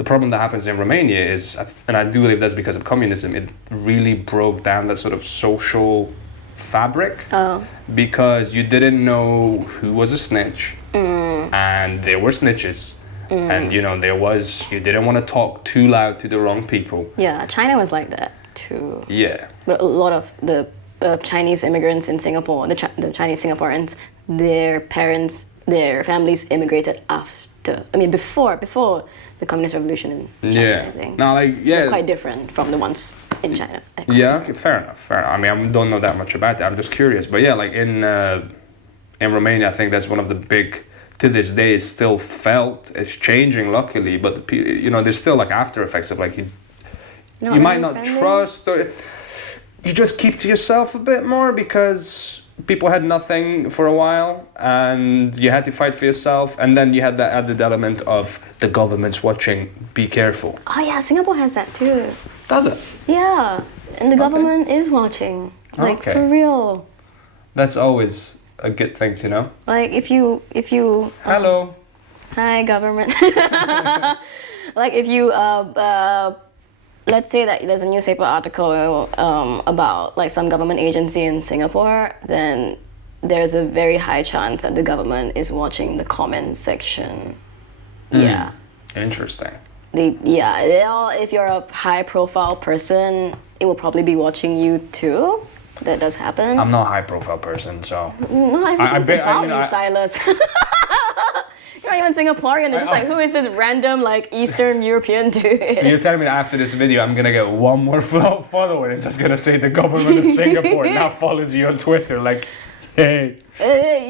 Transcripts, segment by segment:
the problem that happens in Romania is, and I do believe that's because of communism, it really broke down that sort of social fabric. Oh. Because you didn't know who was a snitch, and there were snitches. And you didn't want to talk too loud to the wrong people. Yeah, China was like that too. Yeah. But a lot of the Chinese immigrants in Singapore, the Chinese Singaporeans, their parents, their families immigrated after. I mean, before the Communist Revolution in China, I think. Now, like, so they're quite different from the ones in China. Yeah, okay, fair enough. I mean, I don't know that much about that. I'm just curious. But yeah, like in Romania, I think that's one of the big. To this day, it's still felt. It's changing, luckily, but there's still like after effects of like you might not trust, or you just keep to yourself a bit more because people had nothing for a while, and you had to fight for yourself, and then you had that added element of the government's watching. Be careful. Oh yeah, Singapore has that too. Does it? Yeah, and the government is watching, like for real. That's always a good thing to know. Like if you hello, hi government. Like if you let's say that there's a newspaper article about like some government agency in Singapore, then there's a very high chance that the government is watching the comment section. Yeah. Interesting. If you're a high profile person, it will probably be watching you too. That does happen. I'm not a high profile person, so. No, everything's about you, Sylas. You're not even Singaporean. They're just like, who is this random like Eastern European dude? So you're telling me that after this video, I'm gonna get one more follower and just gonna say the government of Singapore now follows you on Twitter, like, hey.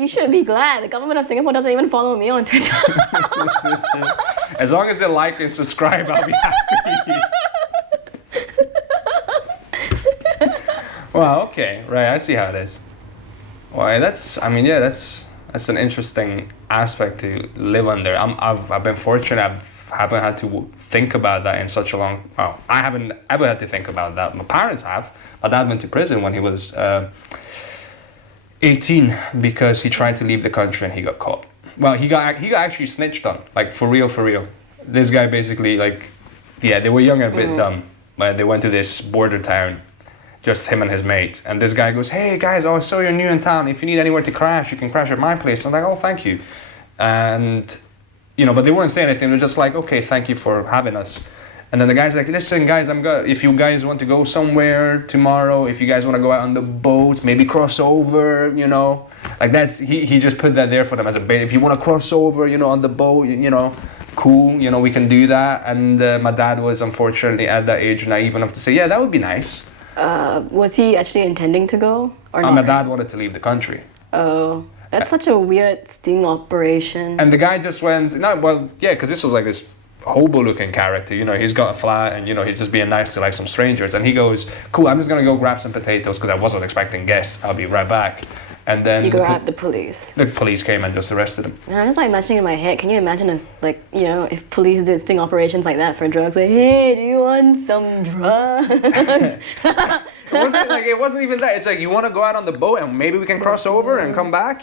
You should be glad. The government of Singapore doesn't even follow me on Twitter. As long as they like and subscribe, I'll be happy. Well, okay, right. I see how it is. Well, that's an interesting aspect to live under. I've been fortunate. I haven't had to think about that in such a long. Well, I haven't ever had to think about that. My parents have. My dad went to prison when he was 18 because he tried to leave the country and he got caught. Well, he got actually snitched on, like for real. This guy basically they were young and a bit dumb, but they went to this border town. Just him and his mate. And this guy goes, hey guys, I saw you're new in town. If you need anywhere to crash, you can crash at my place. I'm like, oh, thank you. And, but they weren't saying anything. They're just like, okay, thank you for having us. And then the guy's like, listen guys, if you guys want to go somewhere tomorrow, if you guys want to go out on the boat, maybe cross over, Like he just put that there for them as a bait. If you want to cross over, on the boat, cool, we can do that. And my dad was unfortunately at that age naive enough to say, yeah, that would be nice. Was he actually intending to go or not? My dad wanted to leave the country. Oh, that's such a weird sting operation. And the guy just went, because this was like this hobo-looking character, he's got a flat and, he's just being nice to like some strangers. And he goes, cool, I'm just going to go grab some potatoes because I wasn't expecting guests. I'll be right back. And then you grabbed the police. The police came and just arrested him. I'm just like imagining in my head, can you imagine if police did sting operations like that for drugs, like, hey, do you want some drugs? It wasn't even that. It's like, you want to go out on the boat and maybe we can cross over and come back,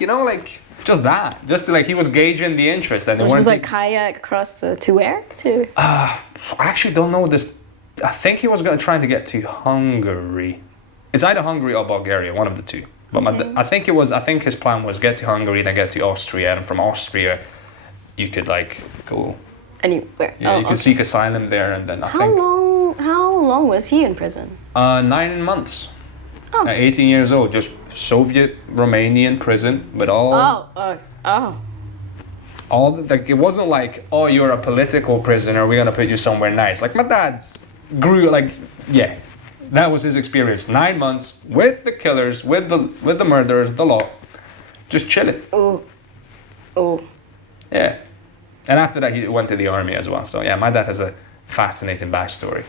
just that. Just to, he was gauging the interest. And it was just like kayak across to where? I actually don't know this. I think he was trying to get to Hungary. It's either Hungary or Bulgaria, one of the two. But I think his plan was get to Hungary, then get to Austria, and from Austria, you could go anywhere. Yeah, you could seek asylum there, and then How long was he in prison? 9 months. Oh. 18 years old, just Soviet Romanian prison with all. All it wasn't like, oh, you're a political prisoner, we're gonna put you somewhere nice. Like my dad's grew That was his experience. 9 months with the killers, with the murderers, the law, just chilling. Oh. Yeah. And after that, he went to the army as well. So yeah, my dad has a fascinating backstory.